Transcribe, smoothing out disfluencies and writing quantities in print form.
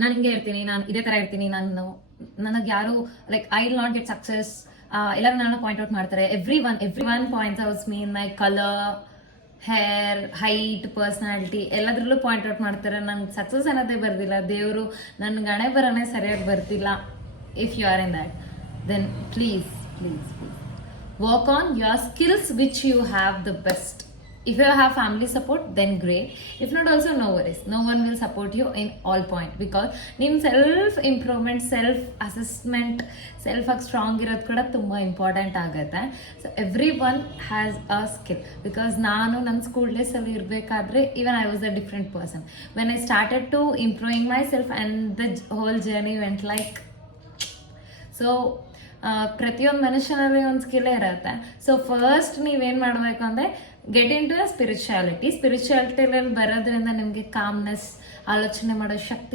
ನಾನು ಹಿಂಗೆ ಇರ್ತೀನಿ, ನಾನು ಇದೇ ಥರ ಇರ್ತೀನಿ, ನನಗೆ ಯಾರು like I will not get success, ಎಲ್ಲರೂ ನನ್ನ ಪಾಯಿಂಟ್ ಔಟ್ ಮಾಡ್ತಾರೆ. Every one points outs me in my colour, hair, height, personality ಎಲ್ಲದ್ರಲ್ಲೂ ಪಾಯಿಂಟ್ ಔಟ್ ಮಾಡ್ತಾರೆ. ನಂಗೆ ಸಕ್ಸಸ್ ಅನ್ನೋದೇ ಬರ್ದಿಲ್ಲ, ದೇವರು ನನ್ನ ಗಣೆ ಬರೋನೇ ಸರಿಯಾಗಿ ಬರ್ತಿಲ್ಲ. If you are in that, then please work on your skills which you have the best. If you have family support, then great. If not, also no worries, no one will support you in all point, because nim self improvement, self assessment, self strong irodu kuda tumba important agutte. So everyone has a skill, because ನಾನು ನನ್ನ school days ಅಲ್ಲಿ ಇರಬೇಕಾದ್ರೆ even I was a different person. When I started to improving myself, and the whole journey went like so. ಪ್ರತಿಯೊಂದು ಮನುಷ್ಯನಲ್ಲಿ ಒಂದು skill ಇರುತ್ತೆ. So first ನೀವೇನು ಮಾಡಬೇಕು ಅಂದರೆ ಗೆಟ್ ಇನ್ ಟು ಸ್ಪಿರಿಚುಯಾಲಿಟಿಯಲ್ಲಿ ಬರೋದ್ರಿಂದ ನಿಮಗೆ ಕಾಮ್ನೆಸ್, ಆಲೋಚನೆ ಮಾಡೋ ಶಕ್ತಿ